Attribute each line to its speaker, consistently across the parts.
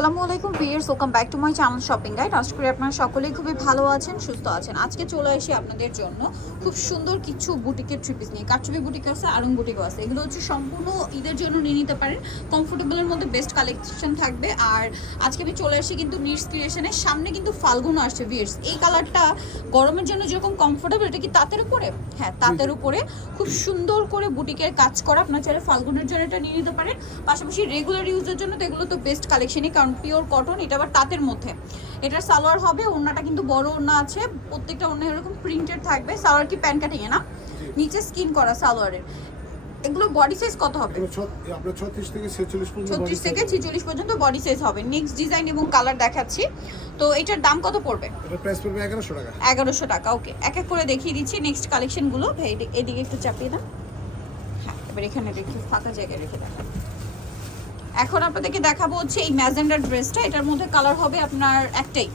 Speaker 1: আসসালামু আলাইকুম viewers welcome back to my channel shopping guide. আশা করি আপনারা সকলেই খুবই ভালো আছেন, সুস্থ আছেন। আজকে চলে আসি আপনাদের জন্য খুব সুন্দর কিছু বুটিকের থ্রি পিস নিয়ে। কাটচুপি বুটিক আছে, আরং বুটিকও আছে। এগুলো হচ্ছে সম্পূর্ণ ঈদের জন্য নিয়ে নিতে পারেন। কমফোর্টেবলের মধ্যে বেস্ট কালেকশন থাকবে। আর আজকে আমি চলে আসি কিন্তু নিডস ক্রিয়েশনের সামনে কিন্তু ফাল্গুনও আসছে ভিয়ার্স এই কালারটা গরমের জন্য যেরকম কমফোর্টেবল এটা কি তাঁতের উপরে? হ্যাঁ তাঁতের উপরে। খুব সুন্দর করে বুটিকের কাজ করা। আপনার চাইলে ফাল্গুনের জন্য এটা নিয়ে নিতে পারেন। পাশাপাশি রেগুলার ইউজের জন্য তো এগুলো তো বেস্ট কালেকশনই কারণ পিওর কটন এটা আবার তাঁতের মধ্যে। এটার সালোয়ার হবে ওড়নাটা কিন্তু বড় ওড়না আছে প্রত্যেকটা ওড়না এরকম প্রিন্টেড থাকবে। সালোয়ার কি প্যান কাটিং না? নিচে স্কিন করা সালোয়ারের। এগুলো বডি সাইজ কত হবে?
Speaker 2: আপনার ছত্রিশ থেকে ছেচল্লিশ পর্যন্ত
Speaker 1: থেকে পর্যন্ত বডি সাইজ হবে। নেক্সট ডিজাইন এবং কালার দেখাচ্ছি। তো এটার দাম কত পড়বে?
Speaker 2: এটা প্রাইস পড়বে এগারোশো টাকা।
Speaker 1: ওকে এক এক করে দেখিয়ে দিচ্ছি নেক্সট কালেকশনগুলো ভাই এদি- এদিকে একটু চাপিয়ে দাও। হ্যাঁ এবার এখানে রেখে ফাঁকা জায়গায় রেখে দেখা এখন আপনাদেরকে দেখাবো হচ্ছে এই ম্যাজেন্ডার ড্রেসটা এটার মধ্যে কালার হবে আপনার একটাই।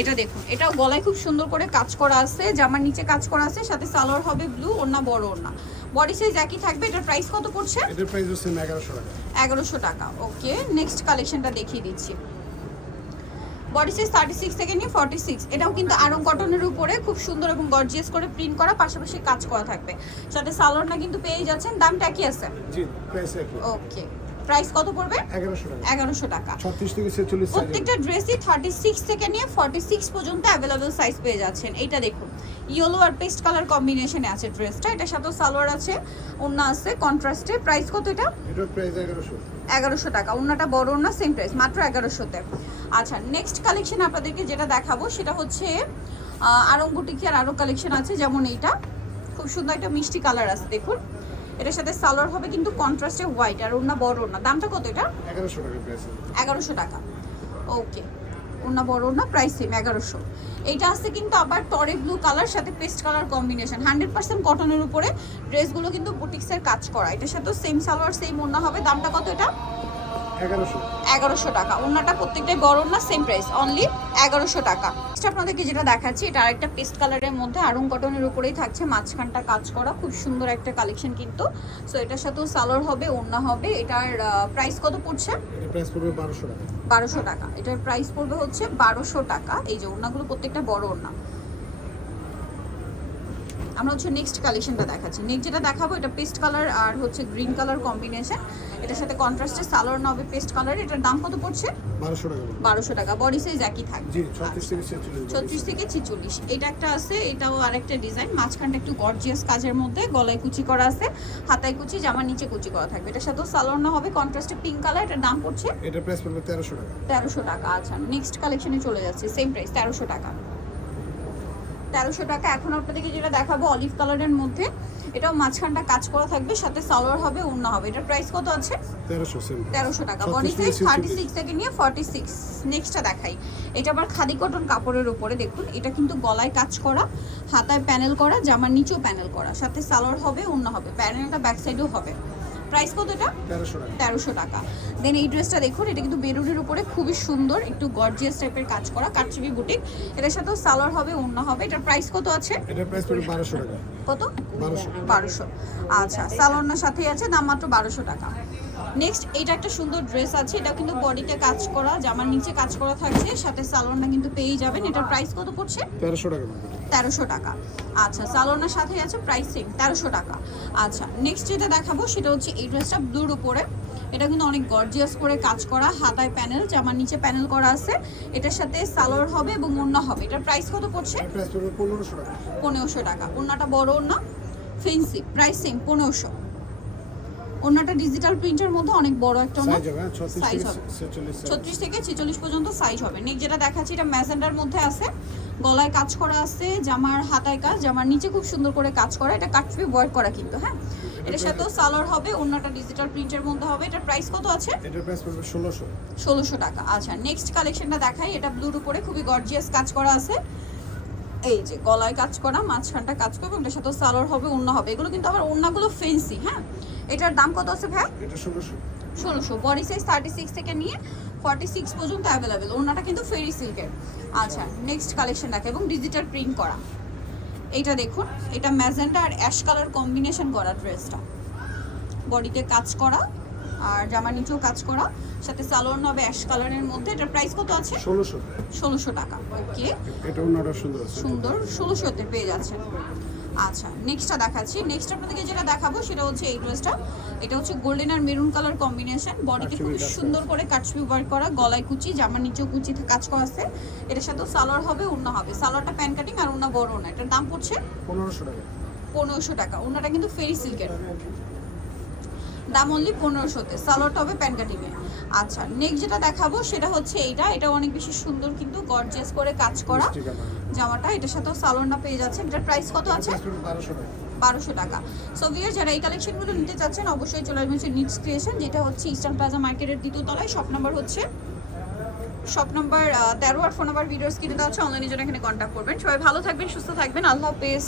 Speaker 1: এটা দেখুন এটাও গলায় খুব সুন্দর করে কাজ করা আছে জামার নিচে কাজ করা আছে সাথে সালোয়ার হবে ব্লু ওড়না বড় ওড়না। বডি সাইজ একই থাকবে এটার প্রাইস কত পড়ছে?
Speaker 2: এটার প্রাইস হচ্ছে এগারোশো টাকা।
Speaker 1: এগারোশো টাকা ওকে নেক্সট কালেকশনটা দেখিয়ে দিচ্ছি। বডি সাইজ থার্টি সিক্স থেকে নিয়ে ফর্টি সিক্স এটাও কিন্তু আরং কটনের উপরে খুব সুন্দর এবং গর্জিয়াস করে প্রিন্ট করা পাশাপাশি কাজ করা থাকবে। সাথে সালোয়ারটা কিন্তু পেয়ে যাচ্ছেন দামটা কি আছে?
Speaker 2: জি প্রাইস একই।
Speaker 1: ওকে প্রাইস কত পড়বে?
Speaker 2: এগারোশো টাকা।
Speaker 1: এগারোশো টাকা।
Speaker 2: ছত্রিশ থেকে ছেচল্লিশ size
Speaker 1: প্রত্যেকটা ড্রেসই থার্টি সিক্স থেকে নিয়ে ফর্টি সিক্স পর্যন্ত অ্যাভেলেবেল সাইজ পেয়ে যাচ্ছেন। এইটা দেখুন। ইয়েলো আর পেস্ট কালার কম্বিনেশনে আছে ড্রেসটা এটার সাথেও সালোয়ার আছে ওড়না আছে কন্ট্রাস্টে প্রাইস কত এটা?
Speaker 2: এটার প্রাইস এগারোশো।
Speaker 1: এগারোশো টাকা। ওড়নাটা বড় ওড়না সেম প্রাইস মাত্র এগারোশোতে। আচ্ছা নেক্সট কালেকশন আপনাদেরকে যেটা দেখাবো সেটা হচ্ছে আরঙ্গুটিকি আর আরও কালেকশন আছে যেমন এইটা। খুব সুন্দর একটা মিষ্টি কালার আছে দেখুন। এটার সাথে সালোয়ার হবে কিন্তু কন্ট্রাস্টে হোয়াইট আর ওড়না বড় ওড়না। দামটা কত এটা?
Speaker 2: এগারোশো টাকা
Speaker 1: এগারোশো টাকা। ওকে ওড়না বড় ওড়না প্রাইস সেম এগারোশো। এইটা আছে কিন্তু আবার টরে ব্লু কালার সাথে paste colour combination hundred percent কটনের উপরে ড্রেসগুলো কিন্তু বুটিক্সের কাজ করা। এটার সাথেও সেম সালোয়ার সেম ওড়না হবে। দামটা কত এটা?
Speaker 2: এগারোশো।
Speaker 1: টাকা। ওনাটা প্রত্যেকটাই বড় না সেম প্রাইস অনলি এগারোশো টাকা। আপনাদেরকে যেটা দেখাচ্ছি এটা আরেকটা পেস্ট কালারের মধ্যে আরং কটনের উপরেই থাকছে মাঝখানটা কাজ করা খুব সুন্দর একটা কালেকশন কিন্তু। সো এটার সাথেও সালোয়ার হবে ওড়না হবে এটার প্রাইস কত পড়ছে?
Speaker 2: প্রাইস পড়বে বারোশো টাকা।
Speaker 1: বারোশো টাকা। এটার প্রাইস পড়বে হচ্ছে বারোশো টাকা। এই যে ওড়নাগুলো প্রত্যেকটা বড় ওড়না। আমরা হচ্ছে নেক্সট কালেকশনটা দেখাচ্ছি। নেক্সট যেটা দেখাবো এটা পেস্ট কালার আর হচ্ছে গ্রিন কালার কম্বিনেশন এটার সাথে কন্ট্রাস্টে সালোয়ার হবে পেস্ট কালার এটার দাম কত পড়ছে?
Speaker 2: বারোশো টাকা
Speaker 1: বারোশো টাকা। বডি সাইজ একই থাকবে।
Speaker 2: ছত্রিশ থেকে ছেচল্লিশ
Speaker 1: এটা একটা আছে এটাও আরেকটা ডিজাইন মাঝখানটা একটু গর্জিয়াস কাজের মধ্যে। গলায় কুচি করা আছে হাতায় কুচি জামার নিচে কুচি করা থাকবে। এটার সাথেও সালোয়ার না হবে কন্ট্রাস্টে পিঙ্ক কালার এটার দাম পড়ছে
Speaker 2: এটার প্রাইস পড়বে তেরোশো টাকা।
Speaker 1: তেরোশো টাকা। আচ্ছা নেক্সট কালেকশনে চলে যাচ্ছে। সেম প্রাইস তেরোশো টাকা। তেরোশো টাকা। এখন আপনাদেরকে যেটা দেখাবো অলিভ কালারের মধ্যে। এটাও মাঝখানটা কাজ করা থাকবে সাথে সালোয়ার হবে ওড়না হবে। এটার প্রাইস কত আছে?
Speaker 2: তেরোশো
Speaker 1: টাকা। বডি সাইজ থার্টি সিক্স থেকে নিয়ে ফর্টি সিক্স নেক্সটটা দেখাই। এটা আবার খাদি কটন কাপড়ের উপরে দেখুন। এটা কিন্তু গলায় কাজ করা হাতায় প্যানেল করা জামার নিচেও প্যানেল করা। সাথে সালোয়ার হবে অন্য হবে। প্যানেলটা ব্যাক সাইডেও হবে। প্রাইস কত এটা?
Speaker 2: তেরোশো টাকা।
Speaker 1: দেন এই ড্রেসটা দেখুন এটা কিন্তু বেরুনের উপরে খুবই সুন্দর একটু গর্জিয়াস টাইপের কাজ করা কাটচুপি বুটিক এটার সাথেও সালোয়ার হবে অন্য হবে। এটার প্রাইস কত আছে?
Speaker 2: এটার প্রাইস বারোশো টাকা।
Speaker 1: কত?
Speaker 2: বারোশো।
Speaker 1: বারোশো। আচ্ছা সালোয়ার সাথেই আছে দাম মাত্র বারোশো টাকা। নেক্সট এইটা একটা সুন্দর ড্রেস আছে। এটা কিন্তু বডিতে কাজ করা জামার নিচে কাজ করা থাকছে। সাথে সালোয়ারটা কিন্তু পেয়েই যাবেন। এটার প্রাইস কত পড়ছে?
Speaker 2: তেরোশো টাকা
Speaker 1: তেরোশো টাকা। আচ্ছা সালোয়ারের সাথে আছে প্রাইস সেম তেরোশো টাকা। আচ্ছা নেক্সট যেটা দেখাবো সেটা হচ্ছে এই ড্রেসটা ব্লুর উপরে। এটা কিন্তু অনেক গর্জিয়াস করে কাজ করা হাতায় প্যানেল জামার নিচে প্যানেল করা আছে। এটার সাথে সালোয়ার হবে এবং ওড়না হবে। এটার প্রাইস কত পড়ছে?
Speaker 2: পনেরোশো টাকা।
Speaker 1: পনেরোশো টাকা। ওড়নাটা বড় ওড়না ফেন্সি প্রাইস সেম পনেরোশো। ওড়নাটা ডিজিটাল প্রিন্টের মধ্যে অনেক বড় একটা
Speaker 2: সাইজ হবে হ্যাঁ ছত্রিশ থেকে। ছেচল্লিশ
Speaker 1: পর্যন্ত সাইজ হবে। নেক্সট যেটা দেখাচ্ছি এটা ম্যাজেন্ডার মধ্যে আছে। গলায় কাজ করা আছে জামার হাতায় কাজ জামার নিচে খুব সুন্দর করে কাজ করা এটা কাটবে ওয়ার্ক করা কিন্তু হ্যাঁ? এটার সাথেও সালোয়ার হবে অন্যটা ডিজিটাল প্রিন্টের মধ্যে হবে। এটার প্রাইস কত আছে?
Speaker 2: এটার প্রাইস পড়বে ষোলোশো।
Speaker 1: ষোলোশো টাকা। আচ্ছা নেক্সট কালেকশনটা দেখাই। এটা ব্লুর উপরে খুবই গর্জিয়াস কাজ করা আছে। এই যে গলায় কাজ করা মাঝখানটা কাজ করবে এটার সাথেও সালোয়ার হবে অন্য হবে। এগুলো কিন্তু আবার অন্যগুলো ফেন্সি হ্যাঁ? এটার দাম কত আছে ভাই?
Speaker 2: এটা ষোলোশো।
Speaker 1: ষোলোশো। বডি সাইজ থার্টি সিক্স থেকে নিয়ে ফর্টি সিক্স পর্যন্ত অ্যাভেলেবেল ওনাটা কিন্তু ফেরি সিল্কের আচ্ছা নেক্সট কালেকশন দেখে এবং ডিজিটাল প্রিন্ট করা। এইটা দেখুন এটা ম্যাজেন্ডা আর অ্যাশ কালার কম্বিনেশন করা ড্রেসটা বডিতে কাজ করা আর জামা নিচেও কাজ করা। সাথে সালোয়ার হবে অ্যাশ কালারের মধ্যে। এটার প্রাইস কত আছে?
Speaker 2: ষোলোশো।
Speaker 1: ষোলোশো টাকা। ওকে
Speaker 2: এটা অন্যটা সুন্দর
Speaker 1: সুন্দর। ষোলোশোতে পেয়ে যাচ্ছেন। আচ্ছা নেক্সটটা দেখাচ্ছি। নেক্সট আপনাদেরকে যেটা দেখাবো সেটা হচ্ছে এই ড্রেসটা এটা হচ্ছে গোল্ডেন আর মেরুন কালার কম্বিনেশন বডিতে খুব সুন্দর করে কাটছবি ওয়ার্ক করা। গলায় কুচি জামার নিচেও কুচিতে কাজ করা আছে। এটার সাথে সালোয়ার হবে ওড়না হবে। সালোয়ারটা প্যান কাটিং আর ওড়না বড় ওড়না। এটার দাম পড়ছে
Speaker 2: পনেরোশো টাকা।
Speaker 1: পনেরোশো টাকা। ওড়নাটা কিন্তু ফেরি সিল্কের দাম অনলি পনেরোশোতে। সালোয়ারটা হবে প্যান কাটিংয়ে আচ্ছা নেক্সট যেটা দেখাবো সেটা হচ্ছে এইটা। এটা অনেক বেশি সুন্দর কিন্তু গর্জিয়াস করে কাজ করা জামাটা। এটার সাথেও সালোয়ারটা পেয়ে যাচ্ছে এটার প্রাইস কত আছে? বারোশো টাকা। সো ভিয়ার যারা এই কালেকশনগুলো নিতে চাচ্ছেন অবশ্যই চলে আসবেন হচ্ছে নিটস ক্রিয়েশন যেটা হচ্ছে ইস্টার্ন প্লাজা মার্কেটের দ্বিতীয় তলায়। শপ নাম্বার হচ্ছে শপ নাম্বার তেরো আর ফোন নাম্বার ভিডিওস কিনে দেওয়া আছে অনলাইনের জন্য এখানে কন্ট্যাক্ট করবেন। সবাই ভালো থাকবেন সুস্থ থাকবেন। আল্লাহ হাফেজ।